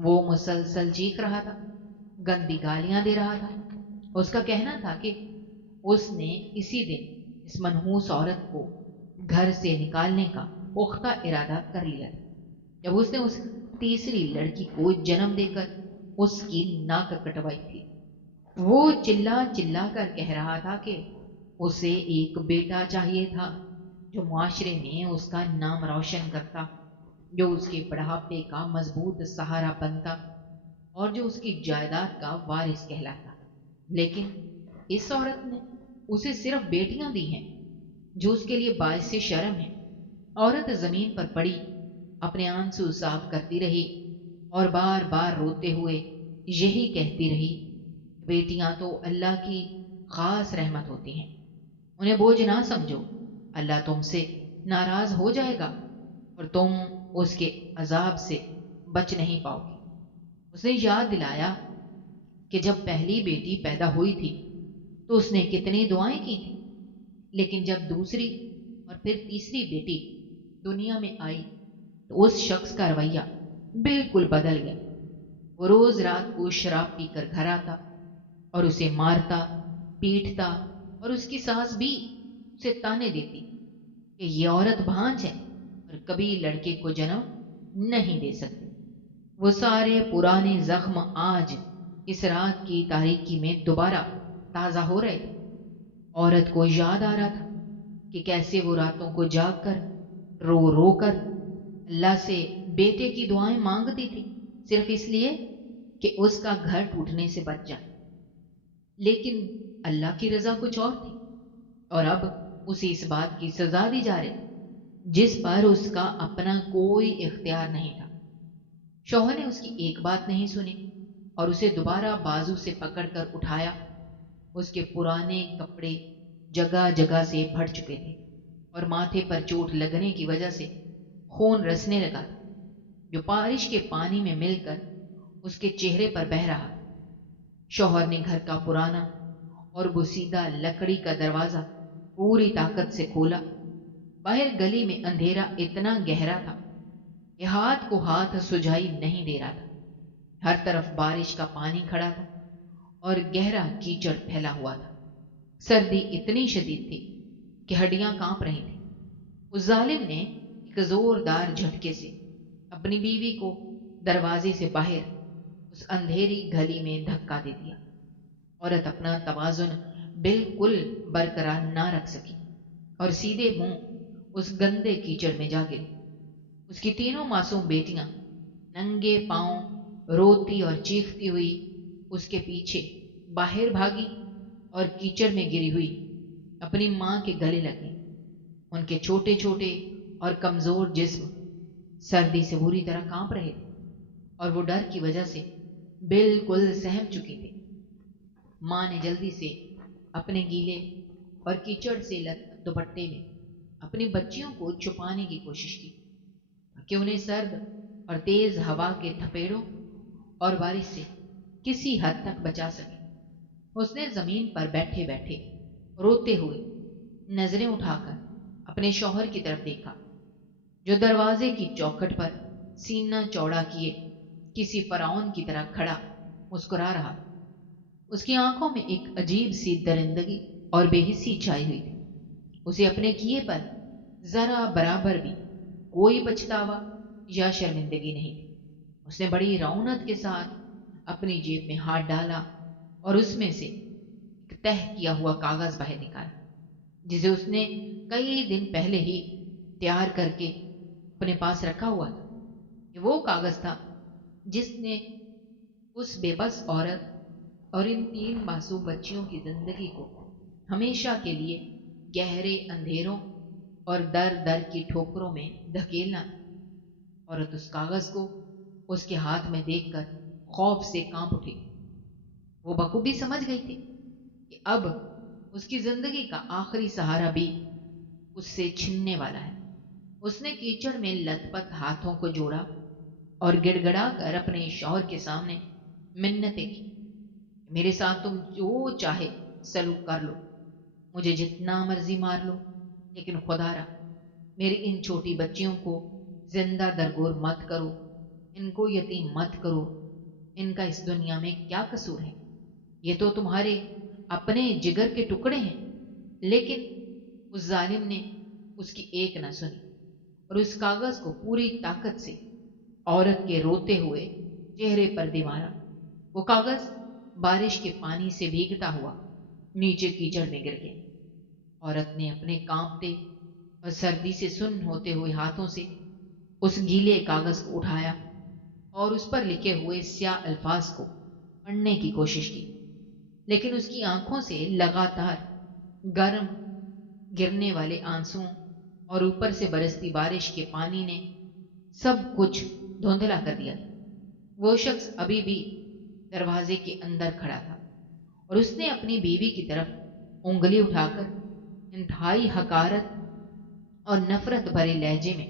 وہ مسلسل چیخ رہا تھا، گندی گالیاں دے رہا تھا۔ اس کا کہنا تھا کہ اس نے اسی دن اس منحوس عورت کو گھر سے نکالنے کا پختہ ارادہ کر لیا تھا، جب اس نے اس تیسری لڑکی کو جنم دے کر اس کی ناک کٹوائی تھی۔ وہ چلا چلا کر کہہ رہا تھا کہ اسے ایک بیٹا چاہیے تھا جو معاشرے میں اس کا نام روشن کرتا، جو اس کے بڑھاپے کا مضبوط سہارا بنتا اور جو اس کی جائیداد کا وارث کہلاتا۔ لیکن اس عورت نے اسے صرف بیٹیاں دی ہیں جو اس کے لیے باعث شرم ہے۔ عورت زمین پر پڑی، اپنے آنسو صاف کرتی رہی اور بار بار روتے ہوئے یہی کہتی رہی، بیٹیاں تو اللہ کی خاص رحمت ہوتی ہیں، انہیں بوجھ نہ سمجھو، اللہ تم سے ناراض ہو جائے گا اور تم اس کے عذاب سے بچ نہیں پاؤ گے۔ اس نے یاد دلایا کہ جب پہلی بیٹی پیدا ہوئی تھی تو اس نے کتنی دعائیں کی تھیں، لیکن جب دوسری اور پھر تیسری بیٹی دنیا میں آئی تو اس شخص کا رویہ بالکل بدل گیا۔ وہ روز رات کو شراب پی کر گھر آتا اور اسے مارتا، پیٹتا، اور اس کی ساس بھی اسے تانے دیتی کہ یہ عورت بھانج ہے اور کبھی لڑکے کو جنم نہیں دے سکتی۔ وہ سارے پرانے زخم آج اس رات کی تاریکی میں دوبارہ تازہ ہو رہے تھے۔ عورت کو یاد آ رہا تھا کہ کیسے وہ راتوں کو جاگ کر رو رو کر اللہ سے بیٹے کی دعائیں مانگتی تھی، صرف اس لیے کہ اس کا گھر ٹوٹنے سے بچ جائے۔ لیکن اللہ کی رضا کچھ اور تھی، اور اب اسے اس بات کی سزا دی جا رہی تھی جس پر اس کا اپنا کوئی اختیار نہیں تھا۔ شوہر نے اس کی ایک بات نہیں سنی اور اسے دوبارہ بازو سے پکڑ کر اٹھایا۔ اس کے پرانے کپڑے جگہ جگہ سے پھٹ چکے تھے اور ماتھے پر چوٹ لگنے کی وجہ سے خون رسنے لگا تھا جو بارش کے پانی میں مل کر اس کے چہرے پر بہہ رہا تھا۔ شوہر نے گھر کا پرانا اور بوسیدہ لکڑی کا دروازہ پوری طاقت سے کھولا۔ باہر گلی میں اندھیرا اتنا گہرا تھا کہ ہاتھ کو ہاتھ سجائی نہیں دے رہا تھا۔ ہر طرف بارش کا پانی کھڑا تھا اور گہرا کیچڑ پھیلا ہوا تھا۔ سردی اتنی شدید تھی کہ ہڈیاں کانپ رہی تھیں۔ اس ظالم نے ایک زوردار جھٹکے سے اپنی بیوی کو دروازے سے باہر اس اندھیری گلی میں دھکا دے دیا۔ عورت اپنا توازن بالکل برقرار نہ رکھ سکی اور سیدھے منہ اس گندے کیچڑ میں جا گری۔ اس کی تینوں معصوم بیٹیاں ننگے پاؤں روتی اور چیختی ہوئی اس کے پیچھے باہر بھاگی اور کیچڑ میں گری ہوئی اپنی ماں کے گلے لگ گئی۔ ان کے چھوٹے چھوٹے اور کمزور جسم سردی سے بری طرح کانپ رہے تھے اور وہ ڈر کی وجہ سے بالکل سہم چکی تھی۔ ماں نے جلدی سے اپنے گیلے اور کیچڑ سے لت پت دوپٹے میں اپنی بچیوں کو چھپانے کی کوشش کی کہ انہیں سرد اور تیز ہوا کے تھپیڑوں اور بارش سے کسی حد تک بچا سکے۔ اس نے زمین پر بیٹھے بیٹھے روتے ہوئے نظریں اٹھا کر اپنے شوہر کی طرف دیکھا جو دروازے کی چوکھٹ پر سینہ چوڑا کیے کسی فرعون کی طرح کھڑا مسکرا رہا تھا۔ اس کی آنکھوں میں ایک عجیب سی درندگی اور بے حسی چھائی ہوئی تھی۔ اسے اپنے کیے پر ذرا برابر بھی کوئی پچھتاوا یا شرمندگی نہیں تھی۔ اس نے بڑی رعونت کے ساتھ اپنی جیب میں ہاتھ ڈالا اور اس میں سے ایک تہہ کیا ہوا کاغذ باہر نکالا جسے اس نے کئی دن پہلے ہی تیار کر کے اپنے پاس رکھا ہوا تھا۔ یہ وہ کاغذ تھا جس نے اس بے بس عورت اور ان 3 معصوم بچیوں کی زندگی کو ہمیشہ کے لیے گہرے اندھیروں اور در در کی ٹھوکروں میں دھکیلنا تھا۔ عورت اس کاغذ کو اس کے ہاتھ میں دیکھ کر خوف سے کانپ اٹھی۔ وہ بخوبی سمجھ گئی تھی کہ اب اس کی زندگی کا آخری سہارا بھی اس سے چھننے والا ہے۔ اس نے کیچڑ میں لت پت ہاتھوں کو جوڑا اور گڑ گڑا کر اپنے شوہر کے سامنے منتیں کی، میرے ساتھ تم جو چاہے سلوک کر لو، مجھے جتنا مرضی مار لو، لیکن خدا را میری ان چھوٹی بچیوں کو زندہ درگور مت کرو۔ ان کو یتیم مت کرو، ان کا اس دنیا میں کیا قصور ہے؟ یہ تو تمہارے اپنے جگر کے ٹکڑے ہیں۔ لیکن اس ظالم نے اس کی ایک نہ سنی اور اس کاغذ کو پوری طاقت سے عورت کے روتے ہوئے چہرے پر دے مارا۔ وہ کاغذ بارش کے پانی سے بھیگتا ہوا نیچے کیچڑ میں گر گیا۔ عورت نے اپنے کانپتے اور سردی سے سن ہوتے ہوئے ہاتھوں سے اس گیلے کاغذ کو اٹھایا اور اس پر لکھے ہوئے سیاہ الفاظ کو پڑھنے کی کوشش کی، لیکن اس کی آنکھوں سے لگاتار گرم گرنے والے آنسوؤں اور اوپر سے برستی بارش کے پانی نے سب کچھ دھندلا کر دیا تھا۔ وہ شخص ابھی بھی دروازے کے اندر کھڑا تھا اور اس نے اپنی بیوی کی طرف انگلی اٹھا کر انتہائی حقارت اور نفرت بھرے لہجے میں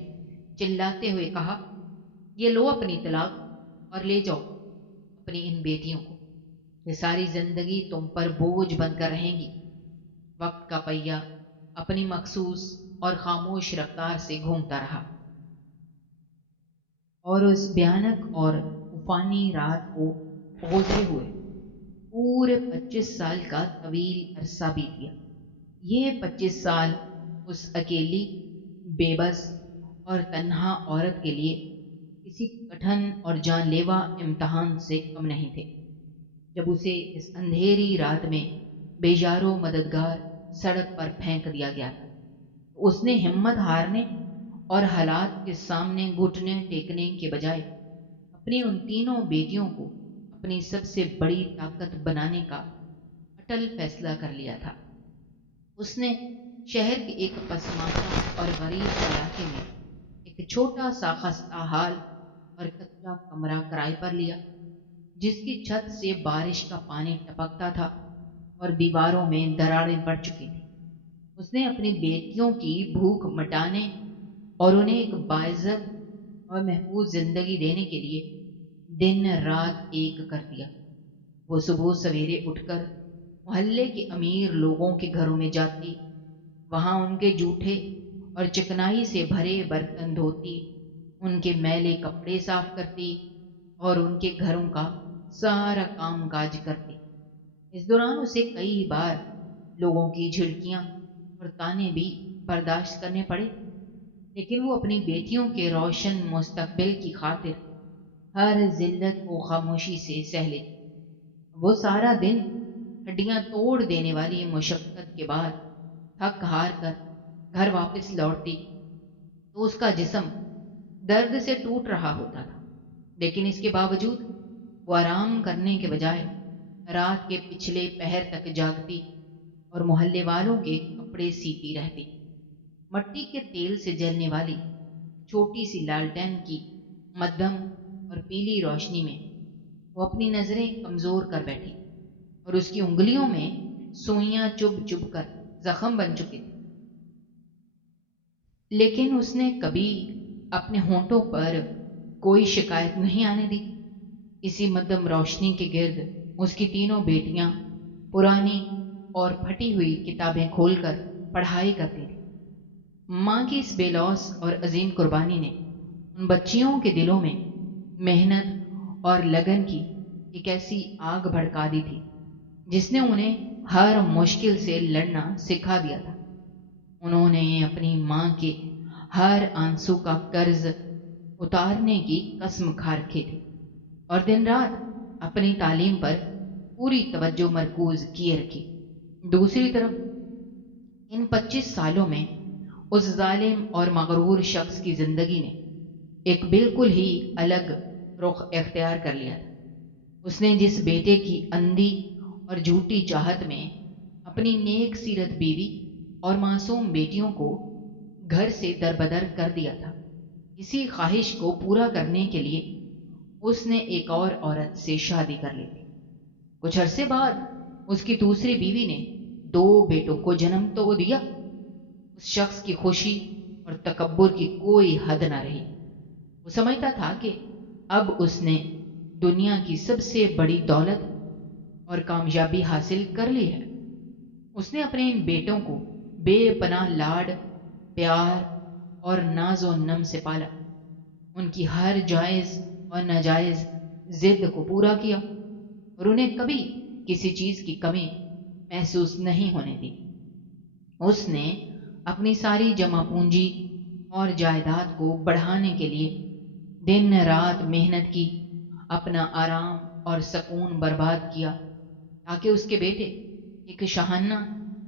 چلاتے ہوئے کہا، یہ لو اپنی طلاق اور لے جاؤ اپنی ان بیٹیوں کو، یہ ساری زندگی تم پر بوجھ بن کر رہیں گی۔ وقت کا پہیہ اپنی مخصوص اور خاموش رفتار سے گھومتا رہا اور اس بھیانک اور طوفانی رات کو گزرے ہوئے پورے 25 سال کا طویل عرصہ بیت گیا۔ یہ 25 سال اس اکیلی، بے بس اور تنہا عورت کے لیے کسی کٹھن اور جان لیوا امتحان سے کم نہیں تھے۔ جب اسے اس اندھیری رات میں بے یارو مددگار سڑک پر پھینک دیا گیا تھا تو اس نے ہمت ہارنے اور حالات کے سامنے گھٹنے ٹیکنے کے بجائے اپنی ان تینوں بیٹیوں کو اپنی سب سے بڑی طاقت بنانے کا اٹل فیصلہ کر لیا تھا۔ اس نے شہر کے ایک پسماندہ اور غریب علاقے میں ایک چھوٹا سا خستہ حال اور کچا کمرہ کرائے پر لیا، جس کی چھت سے بارش کا پانی ٹپکتا تھا اور دیواروں میں دراڑیں پڑ چکی تھیں۔ اس نے اپنی بیٹیوں کی بھوک مٹانے اور انہیں ایک باعزت اور محفوظ زندگی دینے کے لیے دن رات ایک کر دیا۔ وہ صبح سویرے اٹھ کر محلے کے امیر لوگوں کے گھروں میں جاتی، وہاں ان کے جوٹھے اور چکنائی سے بھرے برتن دھوتی، ان کے میلے کپڑے صاف کرتی اور ان کے گھروں کا سارا کام کاج کرتی۔ اس دوران اسے کئی بار لوگوں کی جھڑکیاں اور تانے بھی برداشت کرنے پڑے، لیکن وہ اپنی بیٹیوں کے روشن مستقبل کی خاطر ہر ذلت کو خاموشی سے سہ لیتی۔ وہ سارا دن ہڈیاں توڑ دینے والی مشقت کے بعد تھک ہار کر گھر واپس لوٹتی تو اس کا جسم درد سے ٹوٹ رہا ہوتا تھا، لیکن اس کے باوجود وہ آرام کرنے کے بجائے رات کے پچھلے پہر تک جاگتی اور محلے والوں کے کپڑے سیتی رہتی۔ مٹی کے تیل سے جلنے والی چھوٹی سی لالٹین کی مدھم اور پیلی روشنی میں وہ اپنی نظریں کمزور کر بیٹھی اور اس کی انگلیوں میں سوئیاں چبھ چبھ کر زخم بن چکے تھے، لیکن اس نے کبھی اپنے ہونٹوں پر کوئی شکایت نہیں آنے دی۔ اسی مدھم روشنی کے گرد اس کی تینوں بیٹیاں پرانی اور پھٹی ہوئی کتابیں کھول کر پڑھائی کرتی تھیں۔ ماں کی اس بے لوث اور عظیم قربانی نے ان بچیوں کے دلوں میں محنت اور لگن کی ایک ایسی آگ بھڑکا دی تھی جس نے انہیں ہر مشکل سے لڑنا سکھا دیا تھا۔ انہوں نے اپنی ماں کے ہر آنسو کا قرض اتارنے کی قسم کھا رکھی تھی اور دن رات اپنی تعلیم پر پوری توجہ مرکوز کیے رکھی۔ دوسری طرف ان 25 سالوں میں اس ظالم اور مغرور شخص کی زندگی نے ایک بالکل ہی الگ رخ اختیار کر لیا تھا۔ اس نے جس بیٹے کی اندھی اور جھوٹی چاہت میں اپنی نیک سیرت بیوی اور معصوم بیٹیوں کو گھر سے دربدر کر دیا تھا، اسی خواہش کو پورا کرنے کے لیے اس نے ایک اور عورت سے شادی کر لی تھی۔ کچھ عرصے بعد اس کی دوسری بیوی نے 2 بیٹوں کو جنم تو دیا۔ اس شخص کی خوشی اور تکبر کی کوئی حد نہ رہی۔ وہ سمجھتا تھا کہ اب اس نے دنیا کی سب سے بڑی دولت اور کامیابی حاصل کر لی ہے۔ اس نے اپنے ان بیٹوں کو بے پناہ لاڈ، پیار اور ناز و نم سے پالا، ان کی ہر جائز اور ناجائز ضد کو پورا کیا اور انہیں کبھی کسی چیز کی کمی محسوس نہیں ہونے دی۔ اس نے اپنی ساری جمع پونجی اور جائیداد کو بڑھانے کے لیے دن رات محنت کی، اپنا آرام اور سکون برباد کیا تاکہ اس کے بیٹے ایک شاہانہ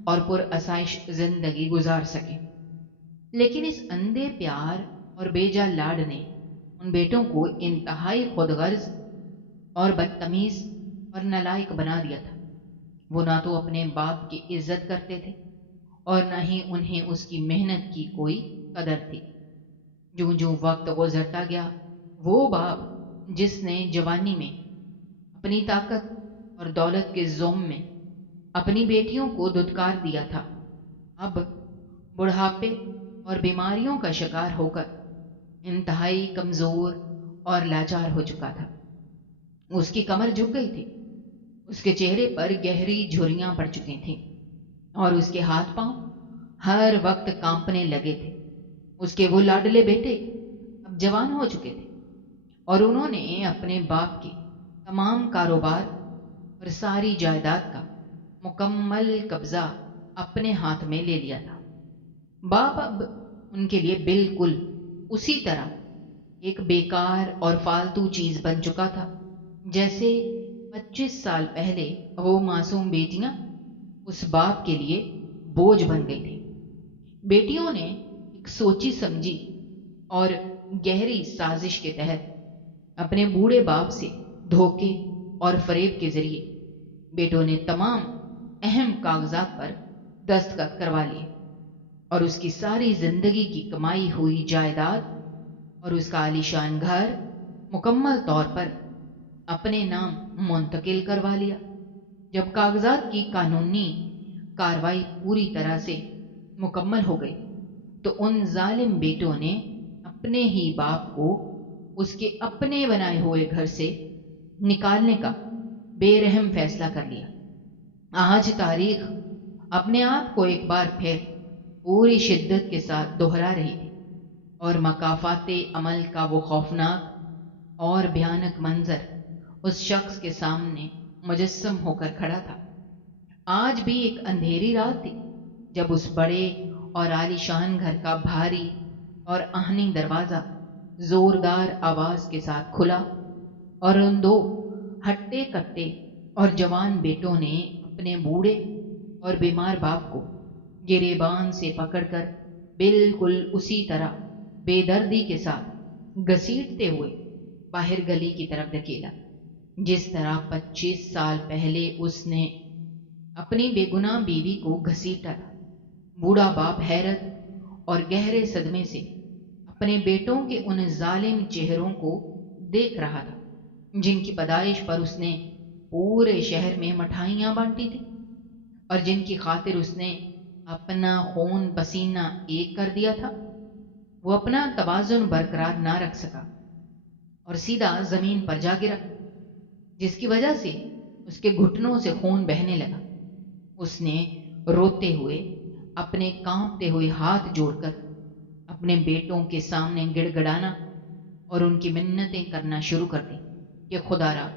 اور پرآسائش زندگی گزار سکیں۔ لیکن اس اندھے پیار اور بیجا لاڈ نے ان بیٹوں کو انتہائی خود غرض اور بدتمیز اور نالائق بنا دیا تھا۔ وہ نہ تو اپنے باپ کی عزت کرتے تھے اور نہ ہی انہیں اس کی محنت کی کوئی قدر تھی۔ جوں جوں وقت گزرتا گیا، وہ باپ جس نے جوانی میں اپنی طاقت اور دولت کے زوم میں اپنی بیٹیوں کو دھتکار دیا تھا، اب بڑھاپے اور بیماریوں کا شکار ہو کر انتہائی کمزور اور لاچار ہو چکا تھا۔ اس کی کمر جھک گئی تھی، اس کے چہرے پر گہری جھریاں پڑ چکی تھیں اور اس کے ہاتھ پاؤں ہر وقت کانپنے لگے تھے۔ اس کے وہ لاڈلے بیٹے اب جوان ہو چکے تھے اور انہوں نے اپنے باپ کے تمام کاروبار اور ساری جائیداد کا مکمل قبضہ اپنے ہاتھ میں لے لیا تھا۔ باپ اب ان کے لیے بالکل اسی طرح ایک بیکار اور فالتو چیز بن چکا تھا جیسے 25 سال پہلے وہ معصوم بیٹیاں اس باپ کے لیے بوجھ بن گئی تھی۔ بیٹیوں نے ایک سوچی سمجھی اور گہری سازش کے تحت اپنے بوڑھے باپ سے دھوکے اور فریب کے ذریعے بیٹوں نے تمام اہم کاغذات پر دستخط کروا لیے اور اس کی ساری زندگی کی کمائی ہوئی جائیداد اور اس کا عالیشان گھر مکمل طور پر اپنے نام منتقل کروا لیا۔ جب کاغذات کی قانونی کاروائی پوری طرح سے مکمل ہو گئی تو ان ظالم بیٹوں نے اپنے ہی باپ کو اس کے اپنے بنائے ہوئے گھر سے نکالنے کا بے رحم فیصلہ کر لیا۔ آج تاریخ اپنے آپ کو ایک بار پھر پوری شدت کے ساتھ دہرا رہی تھی اور مکافات عمل کا وہ خوفناک اور بھیانک منظر اس شخص کے سامنے مجسم ہو کر کھڑا تھا۔ آج بھی ایک اندھیری رات تھی جب اس بڑے اور عالی شان گھر کا بھاری اور آہنی دروازہ زوردار آواز کے ساتھ کھلا اور ان دو ہٹے کٹے اور جوان بیٹوں نے اپنے بوڑھے اور بیمار باپ کو گریبان سے پکڑ کر بالکل اسی طرح بے دردی کے ساتھ گھسیٹتے ہوئے باہر گلی کی طرف دھکیلا جس طرح 25 سال پہلے اس نے اپنی بے گناہ بیوی کو گھسیٹا تھا۔ بوڑھا باپ حیرت اور گہرے صدمے سے اپنے بیٹوں کے ان ظالم چہروں کو دیکھ رہا تھا جن کی پیدائش پر اس نے پورے شہر میں مٹھائیاں بانٹی تھی اور جن کی خاطر اس نے اپنا خون پسینہ ایک کر دیا تھا۔ وہ اپنا توازن برقرار نہ رکھ سکا اور سیدھا زمین پر جا گرا جس کی وجہ سے اس کے گھٹنوں سے خون بہنے لگا۔ اس نے روتے ہوئے اپنے کانپتے ہوئے ہاتھ جوڑ کر اپنے بیٹوں کے سامنے گڑ گڑانا اور ان کی منتیں کرنا شروع کر دی کہ خدا را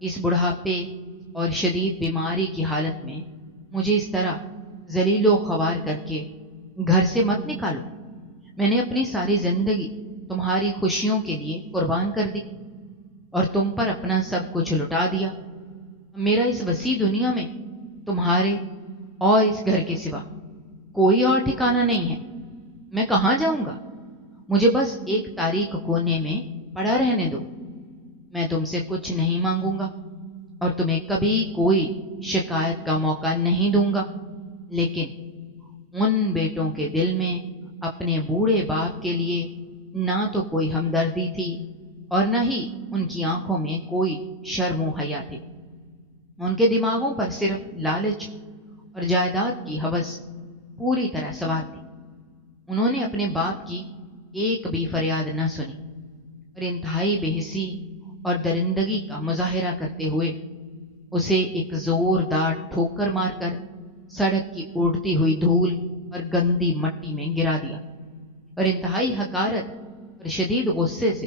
اس بڑھاپے اور شدید بیماری کی حالت میں مجھے اس طرح ذلیل و خوار کر کے گھر سے مت نکالو۔ میں نے اپنی ساری زندگی تمہاری خوشیوں کے لیے قربان کر دی اور تم پر اپنا سب کچھ لٹا دیا۔ میرا اس وسیع دنیا میں تمہارے اور اس گھر کے سوا کوئی اور ٹھکانہ نہیں ہے۔ میں کہاں جاؤں گا؟ مجھے بس ایک تاریک کونے میں پڑا رہنے دو۔ میں تم سے کچھ نہیں مانگوں گا اور تمہیں کبھی کوئی شکایت کا موقع نہیں دوں گا، لیکن ان بیٹوں کے دل میں اپنے بوڑھے باپ کے لیے نہ تو کوئی ہمدردی تھی اور نہ ہی ان کی آنکھوں میں کوئی شرم و حیا تھی۔ ان کے دماغوں پر صرف لالچ اور جائیداد کی ہوس پوری طرح سوار تھی۔ انہوں نے اپنے باپ کی ایک بھی فریاد نہ سنی اور انتہائی بے حسی اور درندگی کا مظاہرہ کرتے ہوئے اسے ایک زوردار ٹھوکر مار کر سڑک کی اڑتی ہوئی دھول اور گندی مٹی میں گرا دیا اور انتہائی حقارت اور شدید غصے سے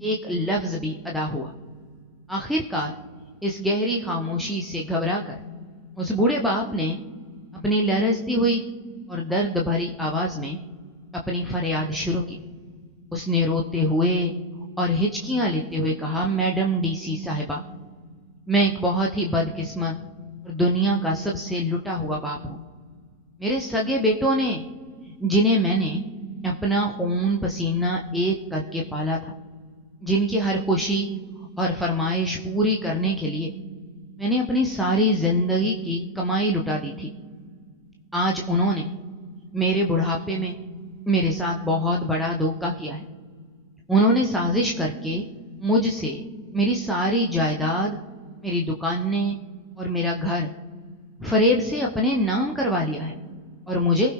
ایک لفظ بھی ادا ہوا۔ آخر کار اس گہری خاموشی سے گھبرا کر اس بوڑھے باپ نے اپنی لرزتی ہوئی اور درد بھری آواز میں اپنی فریاد شروع کی۔ اس نے روتے ہوئے اور ہچکیاں لیتے ہوئے کہا، میڈم ڈی سی صاحبہ، میں ایک بہت ہی بدقسمت اور دنیا کا سب سے لٹا ہوا باپ ہوں۔ میرے سگے بیٹوں نے، جنہیں میں نے اپنا خون پسینہ ایک کر کے پالا تھا، جن کی ہر خوشی اور فرمائش پوری کرنے کے لیے میں نے اپنی ساری زندگی کی کمائی لٹا دی تھی، آج انہوں نے میرے بڑھاپے میں میرے ساتھ بہت بڑا دھوکہ کیا ہے۔ انہوں نے سازش کر کے مجھ سے میری ساری جائیداد، میری دکانیں اور میرا گھر فریب سے اپنے نام کروا لیا ہے اور مجھے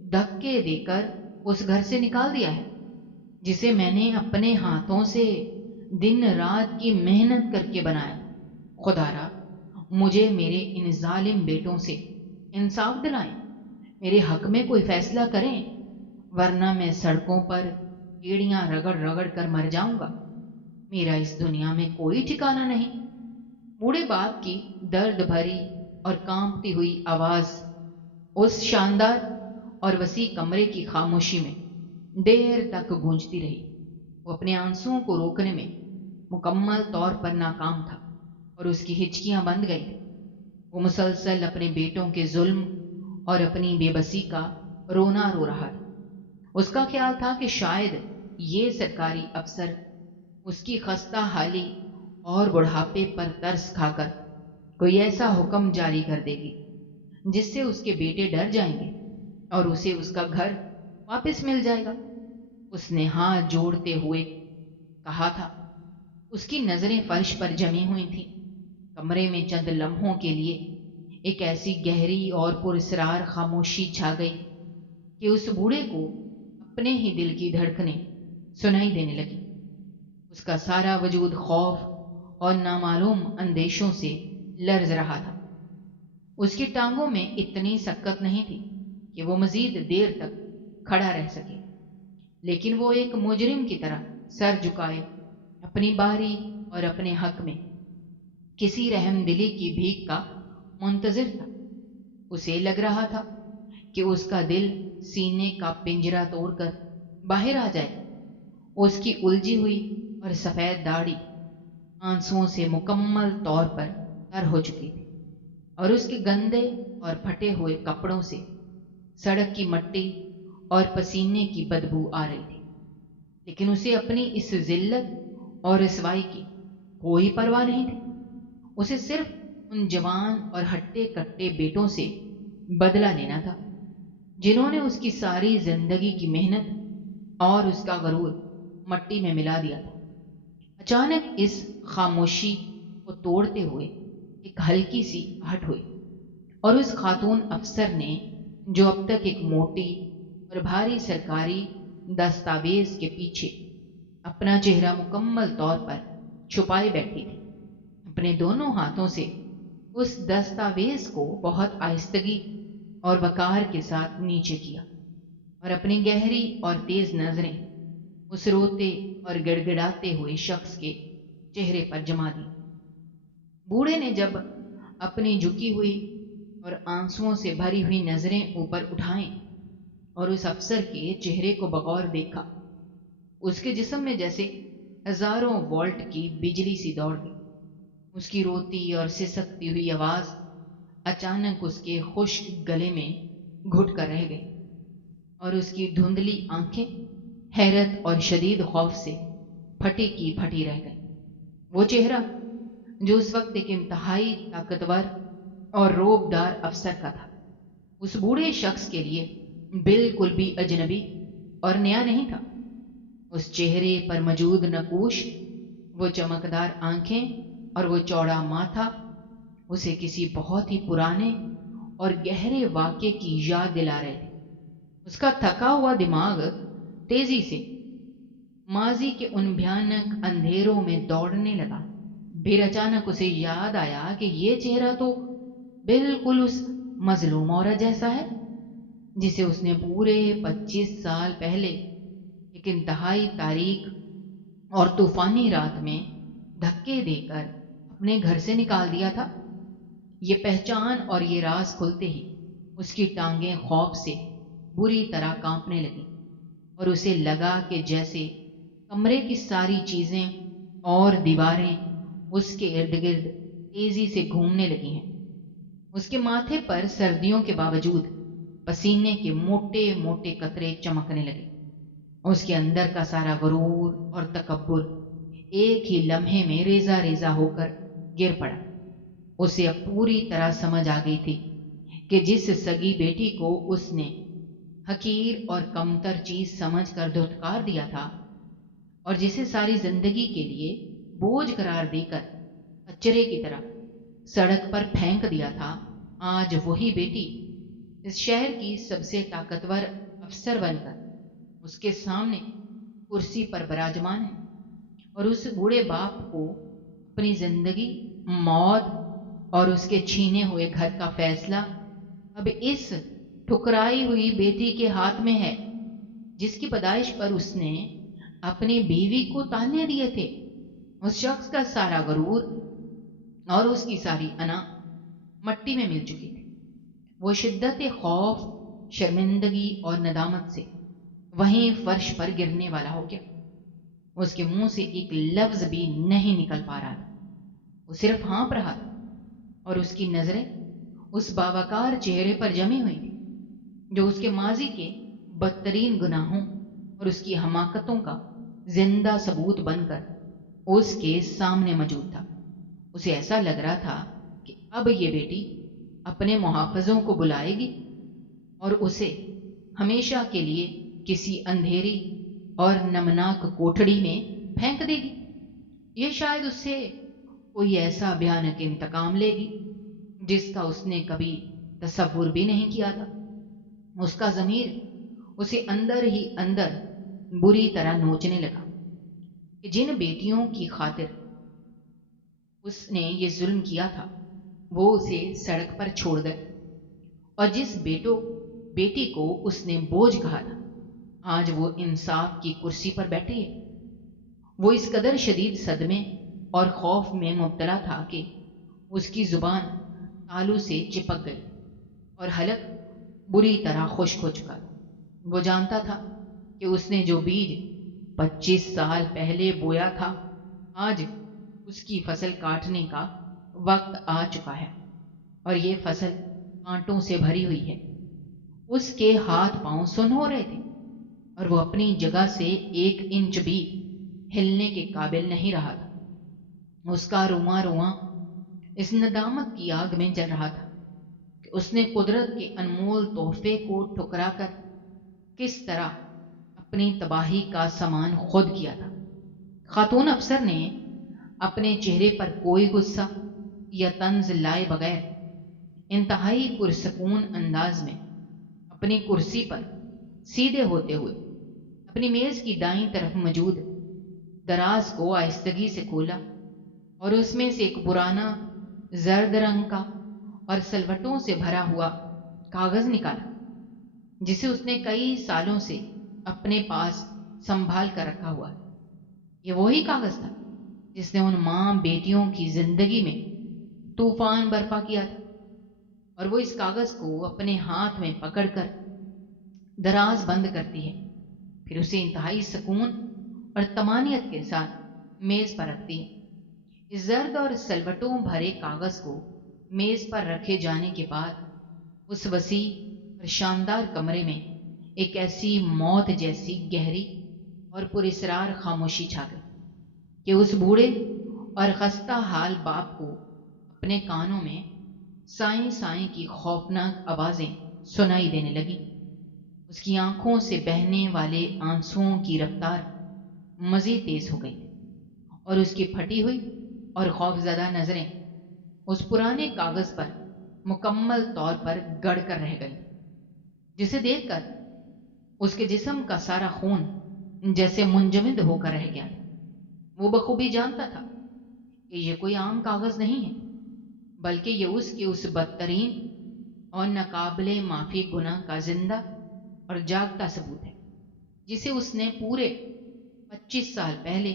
دھکے دے کر اس گھر سے نکال دیا ہے جسے میں نے اپنے ہاتھوں سے دن رات کی محنت کر کے بنایا تھا۔ خدا را مجھے میرے ان ظالم بیٹوں سے انصاف دلائیں، میرے حق میں کوئی فیصلہ کریں، ورنہ میں سڑکوں پر ایڑیاں رگڑ رگڑ کر مر جاؤں گا۔ میرا اس دنیا میں کوئی ٹھکانہ نہیں۔ بوڑھے باپ کی درد بھری اور کانپتی ہوئی آواز اس شاندار اور وسیع کمرے کی خاموشی میں دیر تک گونجتی رہی۔ وہ اپنے آنسوؤں کو روکنے میں مکمل طور پر ناکام تھا اور اس کی ہچکیاں بند گئی تھی۔ وہ مسلسل اپنے بیٹوں کے ظلم اور اپنی بے بسی کا رونا رو رہا تھا۔ اس کا خیال تھا کہ شاید یہ سرکاری افسر اس کی خستہ حالی اور بڑھاپے پر ترس کھا کر کوئی ایسا حکم جاری کر دے گی جس سے اس کے بیٹے ڈر جائیں گے اور اسے اس کا گھر واپس مل جائے گا۔ اس نے ہاتھ جوڑتے ہوئے کہا تھا۔ اس کی نظریں فرش پر جمی ہوئی تھیں۔ کمرے میں چند لمحوں کے لیے ایک ایسی گہری اور پراسرار خاموشی چھا گئی کہ اس بوڑھے کو اپنے ہی دل کی دھڑکنیں سنائی دینے لگی۔ اس کا سارا وجود خوف اور نامعلوم اندیشوں سے لرز رہا تھا۔ اس کی ٹانگوں میں اتنی سکت نہیں تھی کہ وہ مزید دیر تک کھڑا رہ سکے، لیکن وہ ایک مجرم کی طرح سر جھکائے اپنی باری اور اپنے حق میں کسی رحم دلی کی بھیک کا منتظر تھا۔ اسے لگ رہا تھا کہ اس کا دل سینے کا پنجرہ توڑ کر باہر آ جائے گا۔ اس کی الجھی ہوئی اور سفید داڑھی آنسوؤں سے مکمل طور پر تر ہو چکی تھی اور اس کے گندے اور پھٹے ہوئے کپڑوں سے سڑک کی مٹی اور پسینے کی بدبو آ رہی تھی، لیکن اسے اپنی اس ذلت اور رسوائی کی کوئی پرواہ نہیں تھی۔ اسے صرف ان جوان اور ہٹے کٹے بیٹوں سے بدلہ لینا تھا جنہوں نے اس کی ساری زندگی کی محنت اور اس کا غرور مٹی میں ملا دیا تھا۔ اچانک اس خاموشی کو توڑتے ہوئے ایک ہلکی سی آہٹ ہوئی اور اس خاتون افسر نے، جو اب تک ایک موٹی اور بھاری سرکاری دستاویز کے پیچھے اپنا چہرہ مکمل طور پر چھپائے بیٹھی تھی، اپنے دونوں ہاتھوں سے اس دستاویز کو بہت آہستگی اور وقار کے ساتھ نیچے کیا اور اپنی گہری اور تیز نظریں اس روتے اور گڑ گڑاتے ہوئے شخص کے چہرے پر جما دی۔ بوڑھے نے جب اپنی جھکی ہوئی اور آنسوؤں سے بھری ہوئی نظریں اوپر اٹھائیں اور اس افسر کے چہرے کو بغور دیکھا، اس کے جسم میں جیسے ہزاروں وولٹ کی بجلی سی دوڑ گئی۔ اس کی روتی اور سسکتی ہوئی آواز اچانک اس کے خشک گلے میں گھٹ کر رہ گئی اور اس کی دھندلی آنکھیں حیرت اور شدید خوف سے پھٹی کی پھٹی رہ گئیں۔ وہ چہرہ جو اس وقت ایک انتہائی طاقتور اور روبدار افسر کا تھا، اس بوڑھے شخص کے لیے بالکل بھی اجنبی اور نیا نہیں تھا۔ اس چہرے پر موجود نقوش، وہ چمکدار آنکھیں اور وہ چوڑا ماتھا اسے کسی بہت ہی پرانے اور گہرے واقعے کی یاد دلا رہے تھے۔ اس کا تھکا ہوا دماغ تیزی سے ماضی کے ان بھیانک اندھیروں میں دوڑنے لگا۔ پھر اچانک اسے یاد آیا کہ یہ چہرہ تو بالکل اس مظلوم عورت جیسا ہے جسے اس نے پورے 25 سال پہلے ایک انتہائی تاریک اور طوفانی رات میں دھکے دے کر اپنے گھر سے نکال دیا تھا؟ یہ پہچان اور یہ راز کھلتے ہی اس کی ٹانگیں خوف سے بری طرح کانپنے لگیں اور اسے لگا کہ جیسے کمرے کی ساری چیزیں اور دیواریں اس کے ارد گرد تیزی سے گھومنے لگی ہیں۔ اس کے ماتھے پر سردیوں کے باوجود پسینے کے موٹے موٹے قطرے چمکنے لگے۔ اس کے اندر کا سارا غرور اور تکبر ایک ہی لمحے میں ریزہ ریزہ ہو کر گر پڑا۔ اسے اب پوری طرح سمجھ آ گئی تھی کہ جس سگی بیٹی کو اس نے حقیر اور کمتر چیز سمجھ کر دھتکار دیا تھا اور جسے ساری زندگی کے لیے بوجھ قرار دے کر کچرے کی طرح سڑک پر پھینک دیا تھا، آج وہی بیٹی اس شہر کی سب سے طاقتور افسر بن کر اس کے سامنے کرسی پر براجمان ہے اور اس بوڑھے باپ کو اپنی زندگی، موت اور اس کے چھینے ہوئے گھر کا فیصلہ اب اس ٹھکرائی ہوئی بیٹی کے ہاتھ میں ہے جس کی پیدائش پر اس نے اپنی بیوی کو تانے دیے تھے۔ اس شخص کا سارا غرور اور اس کی ساری انا مٹی میں مل چکی تھی۔ وہ شدت خوف، شرمندگی اور ندامت سے وہیں فرش پر گرنے والا ہو گیا۔ اس کے منہ سے ایک لفظ بھی نہیں نکل پا رہا تھا، وہ صرف ہانپ رہا تھا اور اس کی نظریں اس باوقار چہرے پر جمی ہوئی تھی جو اس کے ماضی کے بدترین گناہوں اور اس کی حماقتوں کا زندہ ثبوت بن کر اس کے سامنے موجود تھا۔ اسے ایسا لگ رہا تھا کہ اب یہ بیٹی اپنے محافظوں کو بلائے گی اور اسے ہمیشہ کے لیے کسی اندھیری اور نمناک کوٹھڑی میں پھینک دے گی۔ یہ شاید اس سے کوئی ایسا بھیانک انتقام لے گی جس کا اس نے کبھی تصور بھی نہیں کیا تھا۔ اس کا ضمیر اسے اندر ہی اندر بری طرح نوچنے لگا کہ جن بیٹیوں کی خاطر اس نے یہ ظلم کیا تھا وہ اسے سڑک پر چھوڑ گئے اور جس بیٹی کو اس نے بوجھ کہا تھا آج وہ انصاف کی کرسی پر بیٹھی ہے۔ وہ اس قدر شدید صدمے اور خوف میں مبتلا تھا کہ اس کی زبان تالو سے چپک گئی اور حلق بری طرح خشک ہو چکا تھا۔ وہ جانتا تھا کہ اس نے جو بیج 25 سال پہلے بویا تھا آج اس کی فصل کاٹنے کا وقت آ چکا ہے اور یہ فصل کانٹوں سے بھری ہوئی ہے۔ اس کے ہاتھ پاؤں سن ہو رہے تھے اور وہ اپنی جگہ سے 1 انچ بھی ہلنے کے قابل نہیں رہا تھا۔ اس کا رواں رواں اس ندامت کی آگ میں جل رہا تھا کہ اس نے قدرت کے انمول تحفے کو ٹھکرا کر کس طرح اپنی تباہی کا سامان خود کیا تھا۔ خاتون افسر نے اپنے چہرے پر کوئی غصہ یا طنز لائے بغیر انتہائی پرسکون انداز میں اپنی کرسی پر سیدھے ہوتے ہوئے اپنی میز کی دائیں طرف موجود دراز کو آہستگی سے کھولا اور اس میں سے ایک پرانا زرد رنگ کا اور سلوٹوں سے بھرا ہوا کاغذ نکالا جسے اس نے کئی سالوں سے اپنے پاس سنبھال کر رکھا ہوا ہے۔ یہ وہی کاغذ تھا جس نے ان ماں بیٹیوں کی زندگی میں طوفان برپا کیا تھا اور وہ اس کاغذ کو اپنے ہاتھ میں پکڑ کر دراز بند کرتی ہے، پھر اسے انتہائی سکون اور طمانینت کے ساتھ میز پر رکھتی ہے۔ اس زرد اور سلوٹوں بھرے کاغذ کو میز پر رکھے جانے کے بعد اس وسیع اور شاندار کمرے میں ایک ایسی موت جیسی گہری اور پراسرار خاموشی چھا گئی کہ اس بوڑھے اور خستہ حال باپ کو اپنے کانوں میں سائیں سائیں کی خوفناک آوازیں سنائی دینے لگی۔ اس کی آنکھوں سے بہنے والے آنسوؤں کی رفتار مزید تیز ہو گئی اور اس کی پھٹی ہوئی اور خوفزدہ نظریں اس پرانے کاغذ پر مکمل طور پر گڑ کر رہ گئیں، جسے دیکھ کر اس کے جسم کا سارا خون جیسے منجمد ہو کر رہ گیا تھا۔ وہ بخوبی جانتا تھا کہ یہ کوئی عام کاغذ نہیں ہے بلکہ یہ اس بدترین اور ناقابل معافی گناہ کا زندہ اور جاگتا ثبوت ہے جسے اس نے پورے 25 سال پہلے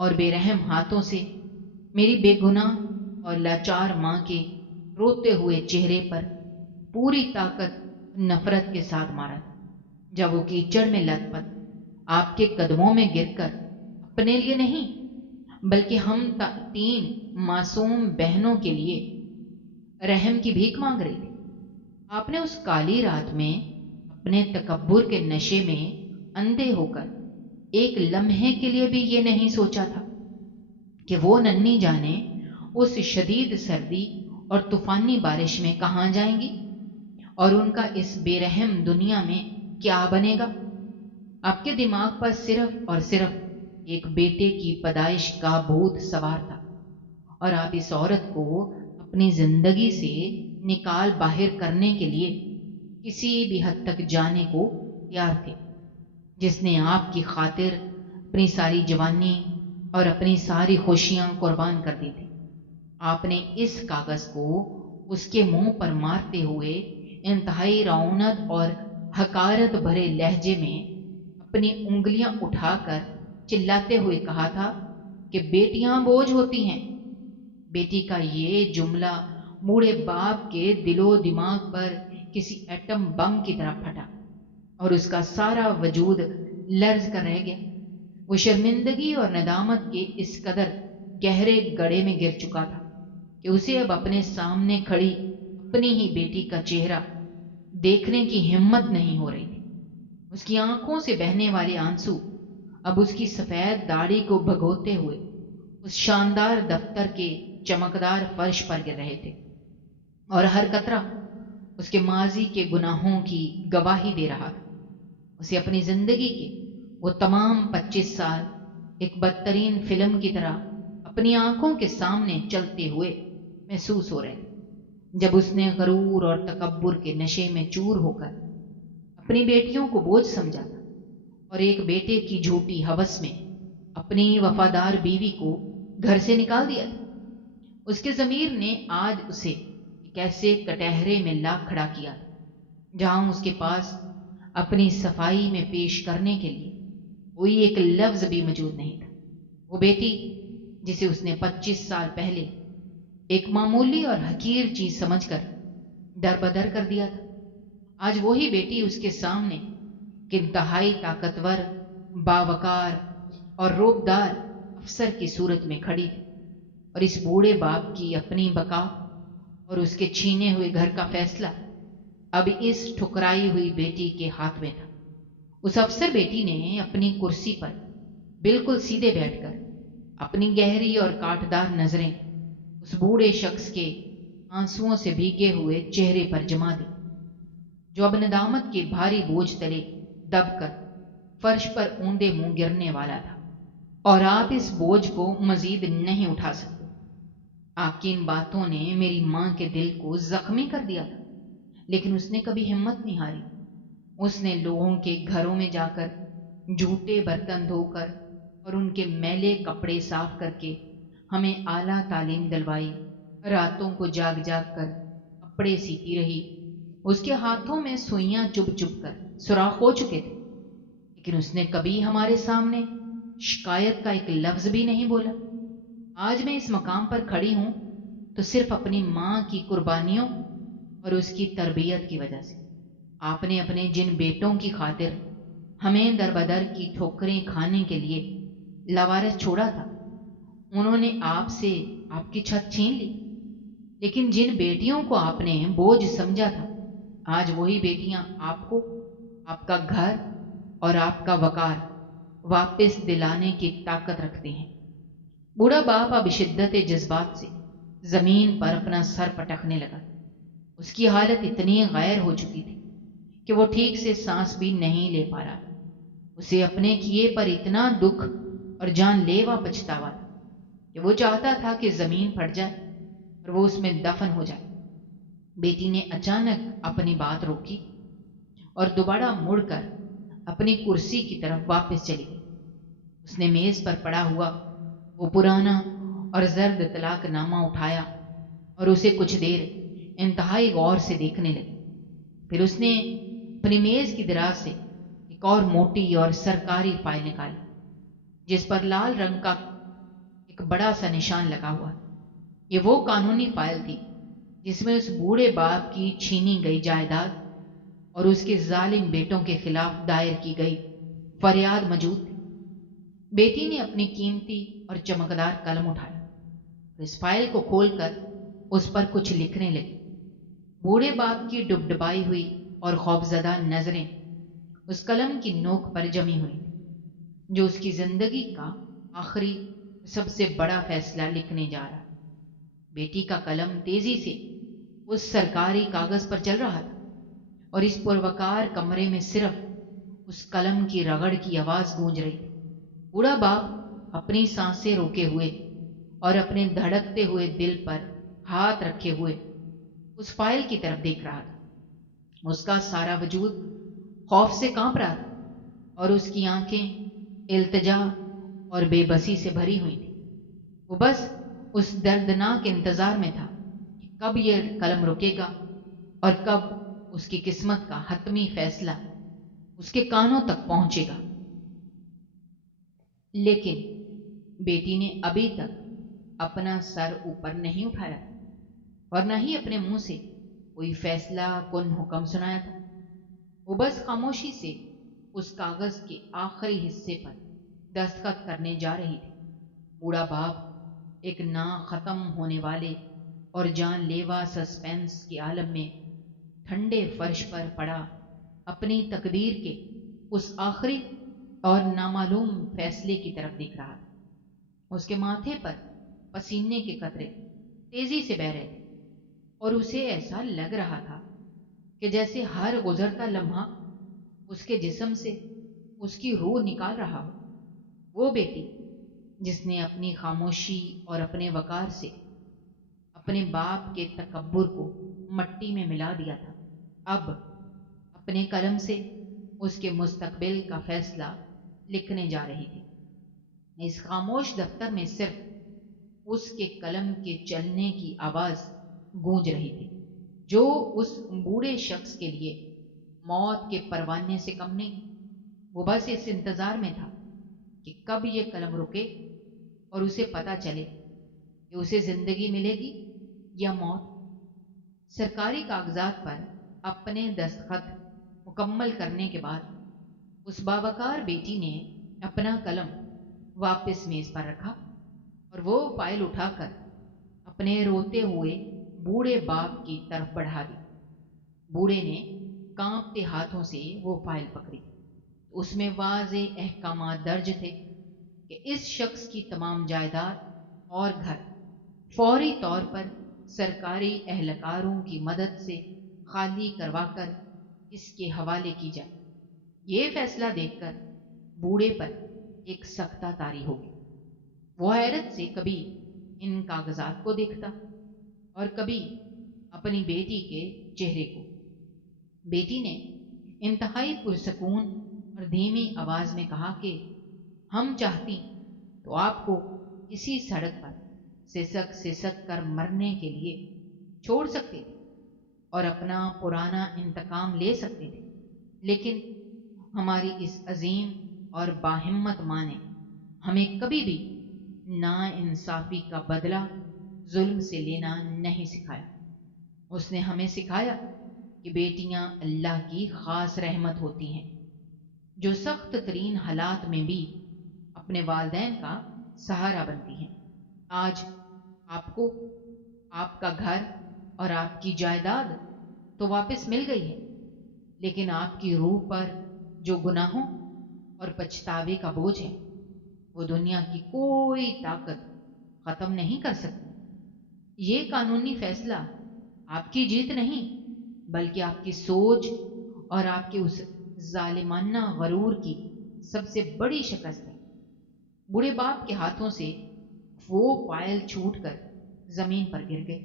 اور بے رحم ہاتھوں سے میری بے گناہ اور لاچار ماں کے روتے ہوئے چہرے پر پوری طاقت نفرت کے ساتھ مارا تھا۔ جب وہ کیچڑ میں لت پت آپ کے قدموں میں گر کر اپنے لیے نہیں بلکہ ہم 3 معصوم بہنوں کے لیے رحم کی بھیک مانگ رہی تھی، آپ نے اس کالی رات میں اپنے تکبر کے نشے میں اندھے ہو کر ایک لمحے کے لیے بھی یہ نہیں سوچا تھا کہ وہ ننھی جانیں اس شدید سردی اور طوفانی بارش میں کہاں جائیں گی اور ان کا اس بے رحم دنیا میں کیا بنے گا۔ آپ کے دماغ پر صرف اور صرف ایک بیٹے کی پیدائش کا بھوت سوار تھا اور آپ اس عورت کو اپنی زندگی سے نکال باہر کرنے کے لیے کسی بھی حد تک جانے کو تیار تھے، جس نے آپ کی خاطر اپنی ساری جوانی اور اپنی ساری خوشیاں قربان کر دی تھی۔ آپ نے اس کاغذ کو اس کے منہ پر مارتے ہوئے انتہائی رعونت اور حقارت بھرے لہجے میں اپنی انگلیاں اٹھا کر چلاتے ہوئے کہا تھا کہ بیٹیاں بوجھ ہوتی ہیں۔ بیٹی کا یہ جملہ بوڑھے باپ کے دل و دماغ پر کسی ایٹم بم کی طرح پھٹا اور اس کا سارا وجود لرز کر رہ گیا۔ وہ شرمندگی اور ندامت کے اس قدر گہرے گڑھے میں گر چکا تھا کہ اسے اب اپنے سامنے کھڑی اپنی ہی بیٹی کا چہرہ دیکھنے کی ہمت نہیں ہو رہی تھی۔ اس کی آنکھوں سے بہنے والے آنسو اب اس کی سفید داڑھی کو بھگوتے ہوئے اس شاندار دفتر کے چمکدار فرش پر گر رہے تھے اور ہر قطرہ اس کے ماضی کے گناہوں کی گواہی دے رہا تھا۔ اسے اپنی زندگی کے وہ تمام 25 سال ایک بدترین فلم کی طرح اپنی آنکھوں کے سامنے چلتے ہوئے محسوس ہو رہے تھے، جب اس نے غرور اور تکبر کے نشے میں چور ہو کر اپنی بیٹیوں کو بوجھ سمجھا تھا اور ایک بیٹے کی جھوٹی ہوس میں اپنی وفادار بیوی کو گھر سے نکال دیا تھا۔ اس کے ضمیر نے آج اسے ایک ایسے کٹہرے میں لا کھڑا کیا تھا جہاں اس کے پاس اپنی صفائی میں پیش کرنے کے لیے کوئی ایک لفظ بھی موجود نہیں تھا۔ وہ بیٹی جسے اس نے 25 سال پہلے ایک معمولی اور حقیر چیز سمجھ کر دربدر کر دیا تھا، آج وہی بیٹی اس کے سامنے ایک انتہائی طاقتور، باوقار اور روبدار افسر کی صورت میں کھڑی تھی اور اس بوڑھے باپ کی اپنی بقا اور اس کے چھینے ہوئے گھر کا فیصلہ اب اس ٹھکرائی ہوئی بیٹی کے ہاتھ میں تھا۔ اس افسر بیٹی نے اپنی کرسی پر بالکل سیدھے بیٹھ کر اپنی گہری اور کاٹدار نظریں اس بوڑھے شخص کے آنسوؤں سے بھیگے ہوئے چہرے پر جما دی، جو اب ندامت کے بھاری بوجھ تلے دب کر فرش پر اوندے منہ گرنے والا تھا، اور آپ اس بوجھ کو مزید نہیں اٹھا سکتے۔ آپ کی ان باتوں نے میری ماں کے دل کو زخمی کر دیا تھا، لیکن اس نے کبھی ہمت نہیں ہاری۔ اس نے لوگوں کے گھروں میں جا کر جھوٹے برتن دھو کر اور ان کے میلے کپڑے صاف کر کے ہمیں اعلیٰ تعلیم دلوائی، راتوں کو جاگ جاگ کر کپڑے سیتی رہی، اس کے ہاتھوں میں سوئیاں چبھ چبھ کر سوراخ ہو چکے تھے، لیکن اس نے کبھی ہمارے سامنے شکایت کا ایک لفظ بھی نہیں بولا۔ آج میں اس مقام پر کھڑی ہوں تو صرف اپنی ماں کی قربانیوں اور اس کی تربیت کی وجہ سے۔ آپ نے اپنے جن بیٹوں کی خاطر ہمیں دربدر کی ٹھوکریں کھانے کے لیے لاوارث چھوڑا تھا، انہوں نے آپ سے آپ کی چھت چھین لی، لیکن جن بیٹیوں کو آپ نے بوجھ سمجھا تھا، آج وہی بیٹیاں آپ کو آپ کا گھر اور آپ کا وقار واپس دلانے کی طاقت رکھتے ہیں۔ بوڑھا باپ اب شدت جذبات سے زمین پر اپنا سر پٹکنے لگا۔ اس کی حالت اتنی غیر ہو چکی تھی کہ وہ ٹھیک سے سانس بھی نہیں لے پا رہا تھا۔ اسے اپنے کیے پر اتنا دکھ اور جان لیوا پچھتاوا تھا کہ وہ چاہتا تھا کہ زمین پھٹ جائے اور وہ اس میں دفن ہو جائے۔ بیٹی نے اچانک اپنی بات روکی اور دوبارہ مڑ کر اپنی کرسی کی طرف واپس چلی گئی۔ اس نے میز پر پڑا ہوا وہ پرانا اور زرد طلاق نامہ اٹھایا اور اسے کچھ دیر انتہائی غور سے دیکھنے لگی۔ پھر اس نے اپنی میز کی دراز سے ایک اور موٹی اور سرکاری فائل نکالی، جس پر لال رنگ کا ایک بڑا سا نشان لگا ہوا۔ یہ وہ قانونی فائل تھی جس میں اس بوڑھے باپ کی چھینی گئی جائیداد اور اس کے ظالم بیٹوں کے خلاف دائر کی گئی فریاد موجود تھی۔ بیٹی نے اپنی قیمتی اور چمکدار قلم اٹھایا اور اس فائل کو کھول کر اس پر کچھ لکھنے لگی۔ بوڑھے باپ کی ڈبڈبائی ہوئی اور خوفزدہ نظریں اس قلم کی نوک پر جمی ہوئی تھی، جو اس کی زندگی کا آخری سب سے بڑا فیصلہ لکھنے جا رہا۔ بیٹی کا قلم تیزی سے اس سرکاری کاغذ پر چل رہا تھا اور اس پروکار کمرے میں صرف اس قلم کی رگڑ کی آواز گونج رہی تھی۔ بوڑھا باپ اپنی سانسیں روکے ہوئے اور اپنے دھڑکتے ہوئے دل پر ہاتھ رکھے ہوئے اس فائل کی طرف دیکھ رہا تھا۔ اس کا سارا وجود خوف سے کانپ رہا تھا اور اس کی آنکھیں التجا اور بے بسی سے بھری ہوئی تھی۔ وہ بس اس دردناک انتظار میں تھا کہ کب یہ قلم رکے گا اور کب اس کی قسمت کا حتمی فیصلہ اس کے کانوں تک پہنچے گا۔ لیکن بیٹی نے ابھی تک اپنا سر اوپر نہیں اٹھایا تھا اور نہ ہی اپنے منہ سے کوئی فیصلہ کن حکم سنایا تھا۔ وہ بس خاموشی سے اس کاغذ کے آخری حصے پر دستخط کرنے جا رہی تھی۔ بوڑھا باپ ایک نا ختم ہونے والے اور جان لیوا سسپینس کے عالم میں ٹھنڈے فرش پر پڑا اپنی تقدیر کے اس آخری اور نامعلوم فیصلے کی طرف دیکھ رہا تھا۔ اس کے ماتھے پر پسینے کے قطرے تیزی سے بہہ رہے تھے اور اسے ایسا لگ رہا تھا کہ جیسے ہر گزرتا لمحہ اس کے جسم سے اس کی روح نکال رہا ہو۔ وہ بیٹی جس نے اپنی خاموشی اور اپنے وقار سے اپنے باپ کے تکبر کو مٹی میں ملا دیا تھا، اب اپنے قلم سے اس کے مستقبل کا فیصلہ لکھنے جا رہی تھی۔ اس خاموش دفتر میں صرف اس کے قلم کے چلنے کی آواز گونج رہی تھی، جو اس بوڑھے شخص کے لیے موت کے پروانے سے کم نہیں۔ وہ بس اس انتظار میں تھا کہ کب یہ قلم رکے اور اسے پتہ چلے کہ اسے زندگی ملے گی یا موت۔ سرکاری کاغذات پر اپنے دستخط مکمل کرنے کے بعد اس باوقار بیٹی نے اپنا قلم واپس میز پر رکھا اور وہ فائل اٹھا کر اپنے روتے ہوئے بوڑھے باپ کی طرف بڑھا دی۔ بوڑھے نے کانپتے ہاتھوں سے وہ فائل پکڑی۔ اس میں واضح احکامات درج تھے کہ اس شخص کی تمام جائیداد اور گھر فوری طور پر سرکاری اہلکاروں کی مدد سے خالی کروا کر اس کے حوالے کی جائے۔ یہ فیصلہ دیکھ کر بوڑھے پر ایک سکتہ طاری ہو گیا۔ وہ حیرت سے کبھی ان کاغذات کو دیکھتا اور کبھی اپنی بیٹی کے چہرے کو۔ بیٹی نے انتہائی پرسکون اور دھیمی آواز میں کہا کہ ہم چاہتی تو آپ کو اسی سڑک پر سسک سسک کر مرنے کے لیے چھوڑ سکتے تھے اور اپنا پرانا انتقام لے سکتے تھے، لیکن ہماری اس عظیم اور باہمت ماں نے ہمیں کبھی بھی نا انصافی کا بدلہ ظلم سے لینا نہیں سکھایا۔ اس نے ہمیں سکھایا کہ بیٹیاں اللہ کی خاص رحمت ہوتی ہیں، جو سخت ترین حالات میں بھی اپنے والدین کا سہارا بنتی ہیں۔ آج آپ کو آپ کا گھر اور آپ کی جائیداد تو واپس مل گئی ہے، لیکن آپ کی روح پر جو گناہوں اور پچھتاوے کا بوجھ ہے، وہ دنیا کی کوئی طاقت ختم نہیں کر سکتی۔ یہ قانونی فیصلہ آپ کی جیت نہیں، بلکہ آپ کی سوچ اور آپ کے اس ظالمانہ غرور کی سب سے بڑی شکست ہے۔ بوڑھے باپ کے ہاتھوں سے وہ فائل چھوٹ کر زمین پر گر گئی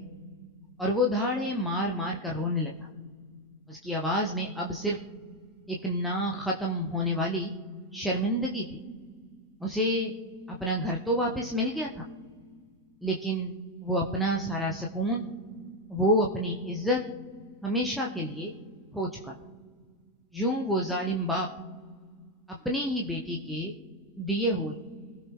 اور وہ دھاڑے مار مار کر رونے لگا۔ اس کی آواز میں اب صرف ایک نا ختم ہونے والی شرمندگی تھی۔ اسے اپنا گھر تو واپس مل گیا تھا، لیکن وہ اپنا سارا سکون، وہ اپنی عزت ہمیشہ کے لیے کھو چکا تھا۔ یوں وہ ظالم باپ اپنی ہی بیٹی کے دیے ہوئے